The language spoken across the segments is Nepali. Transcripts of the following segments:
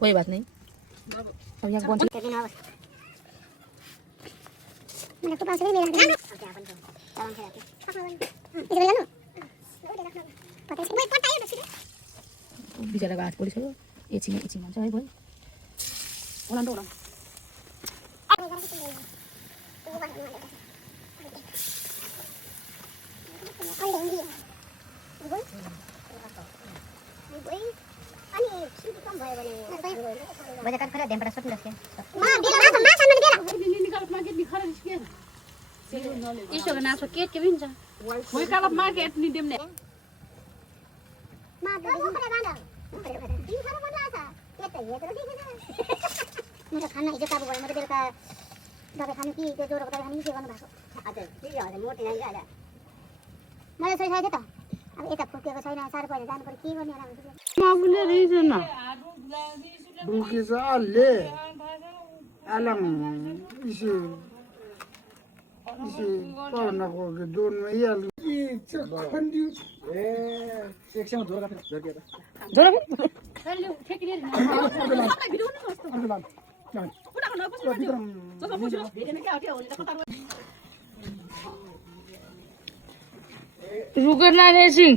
कोई बात नहीं अब यहाँ कौन मेरे को पास नहीं मेरा क्या अपन को तवन से आके इधर जानो पता है मैं पता है बस बिचारा हात पोलिसक्यो एकछिन भन्छ है भाइ ओलान्डो बजा काट खरा डेम्परा सोट लस्के इसो ना सो केट के भी हुन्छ Moi kalau market ni dem ne. मेरो खाना हिजो काबु भयो मैले बेलुका दबाई खानु कि त्यो ज्वरोको दबाई खानु कि के गर्नु भएको हजुर के हजुर मोटी नाइ आला मैले सोचिरहेको थिएँ त अब यता फुकेको छैन साह्रो पहिले जानु पर्यो के गर्ने होला भने मागुले रहेछ न बुकेछ अलले आलम इसे पाउनको दोनमा याल खण्डी ए एकछिन जोरा फेरि झर्किएर जोरा हेलो ठेकी लिएर सबलाई भिडियो नि कस्तो पुराको नबस भिडियो जस्तो बुझ्यो भेटेन के आउट्यो होला कता रुगरना रेसिङ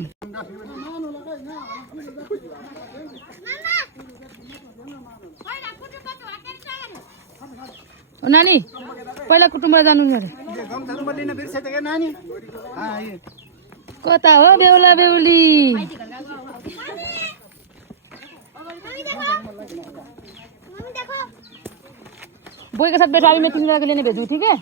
नानी पहिला कुटुम्ब जानु नि अरे गम्थारमा लिन बिर्सेथे के नानी कता हो बेहुला बेहुली बोई के साथ बैठा अभी मैं 3 जगह के लेने भेजूँ ठीक है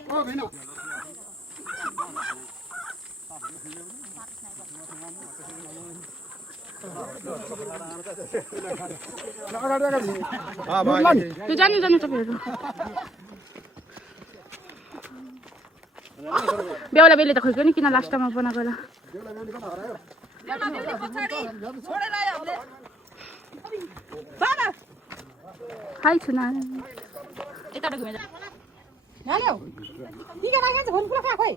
त्यो जानु जानु तपाईहरु बेहुला बेहुली त खोइ पनि किन लास्टमा बनाएको होला हाई छु ना यताबाट घुमेर नानी ठीक है लाग्छ फोन कुरा खा खोइ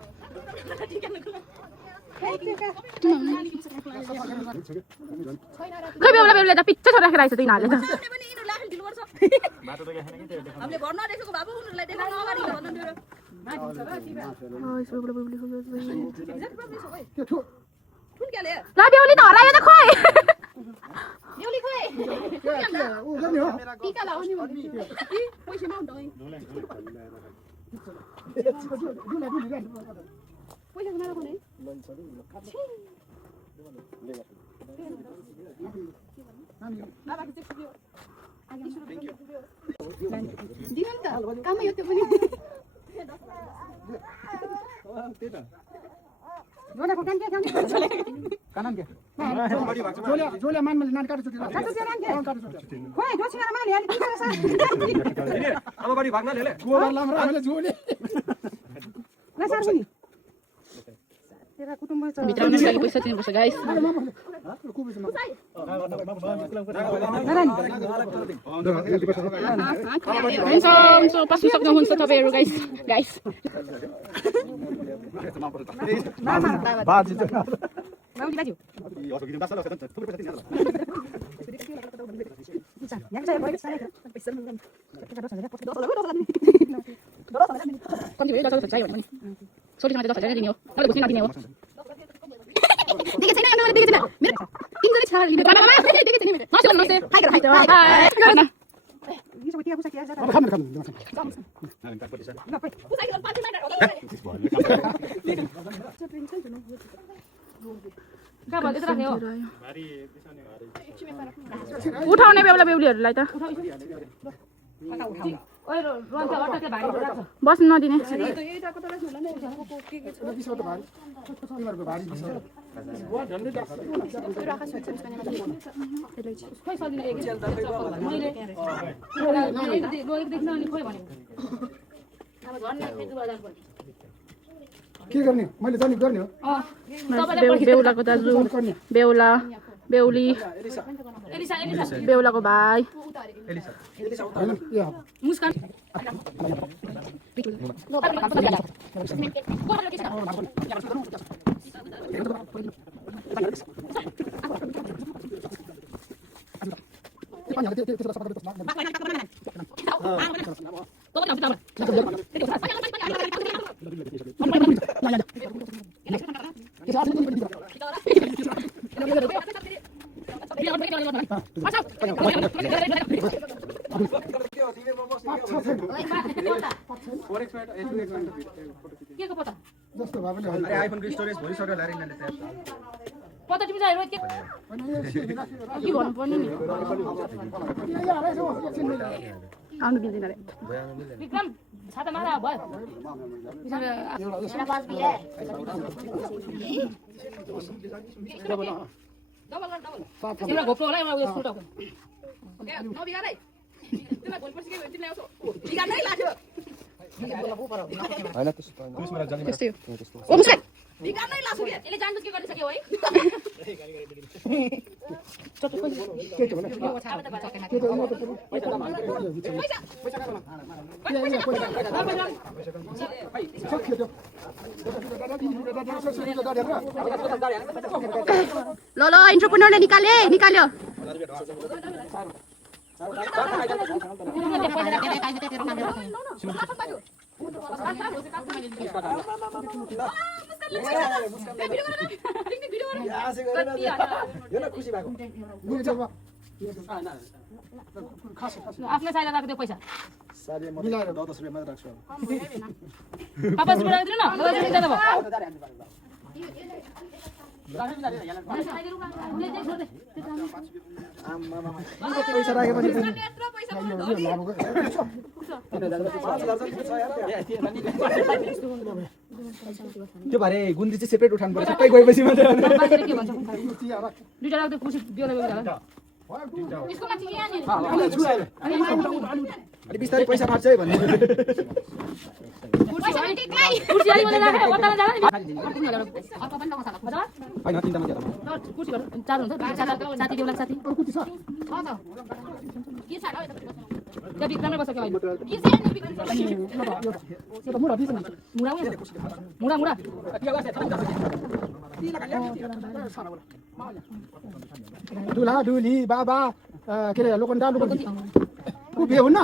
खै बेहुला बेहुली त पिच्चो छोरा राखेर आइछ त यिनीहरुले त हामीले घर नदेखेको बाबु उनीहरुलाई देखाउन अगाडि भन्नु दियो ला बेहुली त हरायो त खोइ बेहुली खोइ उ गर्ने हो टीका लाउने भन्नु कि पैसा माउन्ट है पैसा कुना कुनै बाबा के चाहिँ दिनु नि त कामै हो त्यो पनि जोडाको काम के कानन के जोले मान मैले नानी काट्छु त्यो खोइ दोछिरा माले अलि के गर्छ अब बढी भाग्न ल्याले गोबर लाम र मैले जोले ल सर पनि तेरा कुटुम्ब छ भित्राउन लागि पैसा दिनुपर्छ गाइस हुन्छ पस्नु सक्नुहुन्छ तपाईहरु गाइस गाइस बाजी त माउली बाजु यो गिदिम बासला छ थुप्रो पैसा दिन्छ यहाँ चाहिँ पैसा पैसा कति भयो 10,000 चाहियो भने पनि छोरीसँग 10,000 दिने हो मलाई घुस्ने नदिने हो देखे छैन मैले देखे छैन मेरो 3 जनै छ लिने बाबा मामा देखे छैन मेरो नमस्ते नमस्ते हाई गर हाई गर्न यो सबै पुसा के अब खानु खानु उठाउने बेहुला बेहुलीहरूलाई त बस्नु नदिने के गर्ने मैले जानी गर्ने हो बेहुलाको दाजु बेहुला बेहुली बेहुलाको भाइ मुस्कान पानी हाल्यो त्यसको सफा गरेर के को पत्ता जस्तो भए पनि अरे आइफोनको स्टोरेज भरिसक्यो ल्याएर यिनीहरूले त्यहाँ पत्ता टिपी जायो के भन्नु पर्ने नि आउनु दिँदैन रे विक्रम छाता मारा भयो मेरा पास भी है डबल एउटा घोप्रो होला एउटा उयो सुटाको नबिगारै तिमीलाई भोलिपर्सि के भयो तिमीलाई आउँछौ बिगार्नै लाग्यो होइन त्यसमा जाने त्यस्तै हो ओ मुस्कान बिगार्नै लाग्छ के यसले जान्दछ के गरिसक्यो है ल एन्टरप्रेन्योरले निकाल्यो आफ्नै साइला राख्दियो पैसा मिलाएर 10 रुपैयाँ मात्र राख्छु पापा सुरु राख्दिनु न मलाई चाहिँ जाँदा भयो पैसा राखेपछि त्यो भरे गुन्द्री चाहिँ सेपरेट उठाउनु पर्छ सबै गएपछि मात्रै बाजेले के भन्छ दुईटा राख्दै खुसी बिउला बिउला यसको माथि यहाँनिर अलि बिस्तारै पैसा फाट्छ है भन्ने कुर्सी अलि मैले राखेर कतामा जाँदा नि अर्को पनि लगाउँछ होला होइन तिनटामा ज्यादा कुर्सी चार हुन्छ साथी बेहुला साथी कुर्ती छ के छ त्यहाँ बिक्रामै बस्छ के अहिले त्यो त मुरा दिन्छ नि मुडा मुडा मुडा दुला दुली बाबा के अरे लोकन्डा लोकन्डी को बिहे हुन्न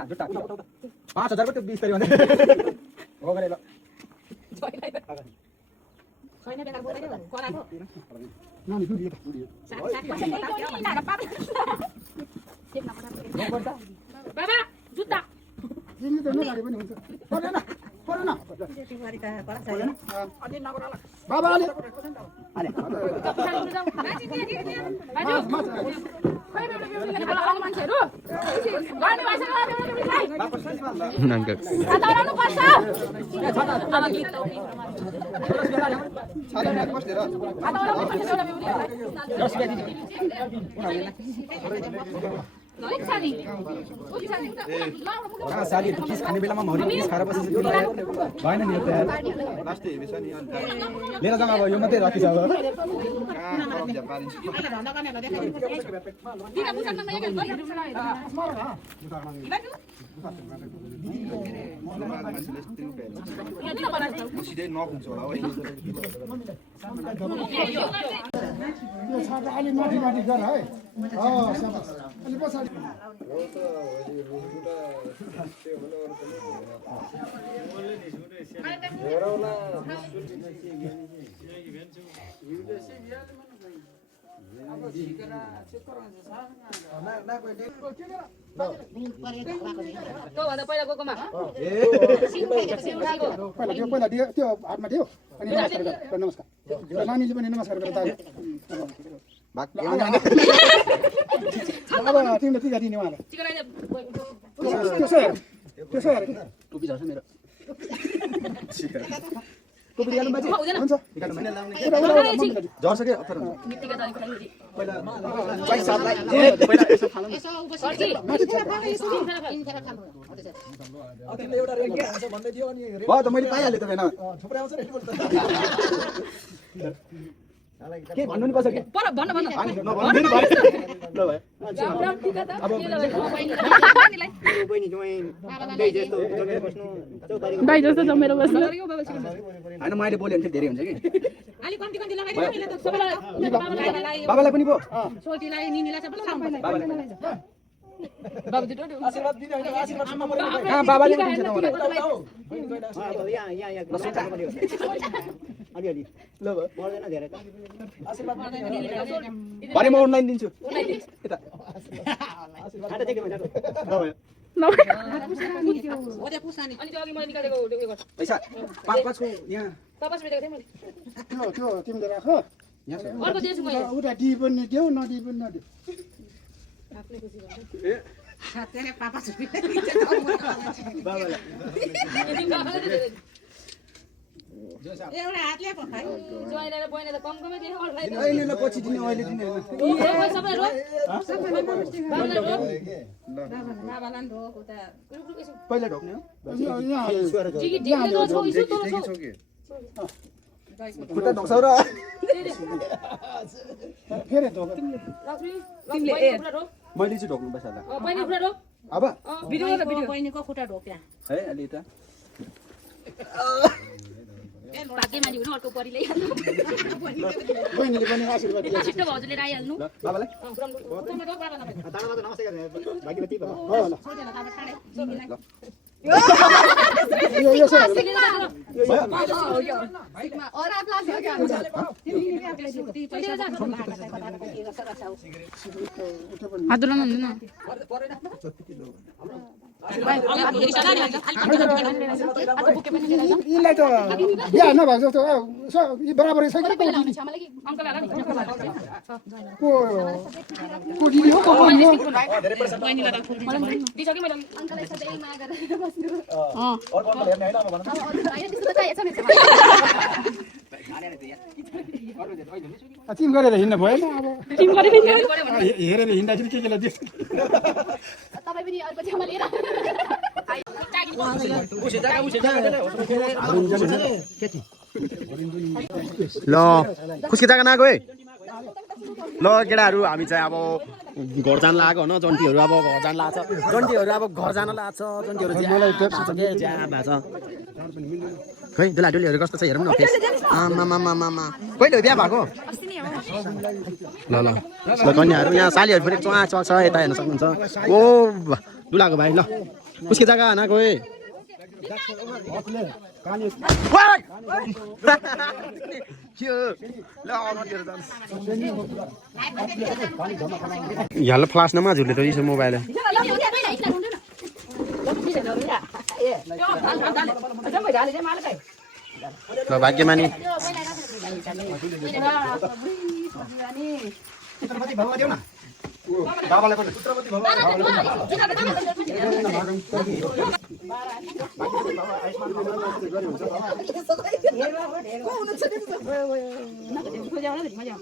जुत्ता 5000 को त्यो 20 गरी भने हो गरे ल नानी दुली बाबा जुत्ता जिन्नी त नलागे पनि हुन्छ पर्दैन पर्दैन बाबा अलि मान्छेहरू साली किस खाने बेलामा मरि किस खाएर बसेछ भएन नि त लास्ट हेभी छ नि अनि लिएर जाऊ अब यो मात्रै राखी छ अब सिधै नखुन्छ होला है यो छाता अलि माथि माथि गर है शाबास अलि पछाडि त्योभन्दा पहिला गएकोमा पहिला त्यो हातमा दियो अनि नमस्कार गर नमस्कार नानीले पनि नमस्कार गर अब तिमीले टिका दिने उहाँलाई त्यो छ टोपी झर्छ मेरो टोपी हाल्नु बाजे हुन्छ झर्छ के अप्ठ्यारो पहिला 22 साललाई पहिला यसो फाल्नु तिमीले एउटा रेल हुन्छ भन्दै थियो अनि भयो त मैले पाइहाले त भएन थुप्रै आउँछ नि के भन्नु नि पर्छ के पर भन्न भन्न नभन्नु नि भयो ल भयो अब दाइ जस्तो जमेर बस्नु हैन मैले बोले भने धेरै हुन्छ कि अलि कम्ती कम्ती लगाइदिनु नि त सबैलाई बाबालाई पनि पो छोटीलाई निनीलाई सबैलाई बाबु दिटो आशीर्वाद दिने होइन आशीर्वाद सुन्नु पर्यो कहाँ बाबाले पनि दिन्छ तपाईँलाई ल भयो भने म अनलाइन दिन्छु यता अनि त्यो अघि मैले निकालेको त्यो उयो गर्छ पैसा पाँचको यहाँ तपाईँ बेटेको थिएँ मैले त्यो तिमीले राख यहाँ छ अर्को दिन्छु मैले उता डी पनि देऊ नदी पनि नदेऊ एउटा हातले पखाइ जोइने र बहिनी त कम कमै दिए अरूलाई अहिले ल पछि दिने अहिले दिने होइन सबै रोक बाबुलाई रोक बाबालाई नि रोक उता पहिला ढोक्ने हो यहाँ जिगी ढेक्ने त छौ इसो त छौ खुट्टा ढोक्छौ र फेरि धोका तिमीले ए रोक मैले चाहिँ ढोक्नु पर्छ होला बहिनी खुट्टा रोक अब भिडियो र भिडियो बहिनीको खुट्टा ढोक्या है अलि त भाग्य मानि हुनु अर्को परिले बहिनीले पनि आशीर्वाद दियो छिट्टो भाउजूले राइहाल्नु ल बाबालाई यो चाहिँ हात धुन हुँदैन यिनलाई त बिहा नभएको जस्तो यी बराबरै छ कि को दिदी हो को बहिनी हो दिसक्यो मैले अङ्कललाई सधैँ माया गरेर बस्नु अर्को अन्त हेर्ने हैन अब भन होइन त्यस्तो त चाहिएको छ टिम गरेर हिँड्नु भएन अब टिम गरेर हेरेर हिँड्दाखेरि के केलाई देख्छ तपाईँ पनि अर्को ठाउँमा लिएर ल खुसी जग्गा नगयो है ल केटाहरू हामी चाहिँ अब घर जान लागेको होइन जन्तीहरू अब घर जान लाग्छ जन्तीहरू अब घर जान लाग्छ जन्तीहरू ज्यान भएको छ खै दुलाडुलीहरू कस्तो छ हेरौँ न आमामामामा कहिले हो बिहा भएको ल ल ल कन्याहरू यहाँ सालीहरू फेरि चुवा चुवा छ यता हेर्न सक्नुहुन्छ ओ दुलाको भाइ ल उसको जग्गा नगयो है यहाँ फ्लास नमा झुले त यसो मोबाइल ल भाग्यमानी बाबालाई पनि पुत्रपति भव मजा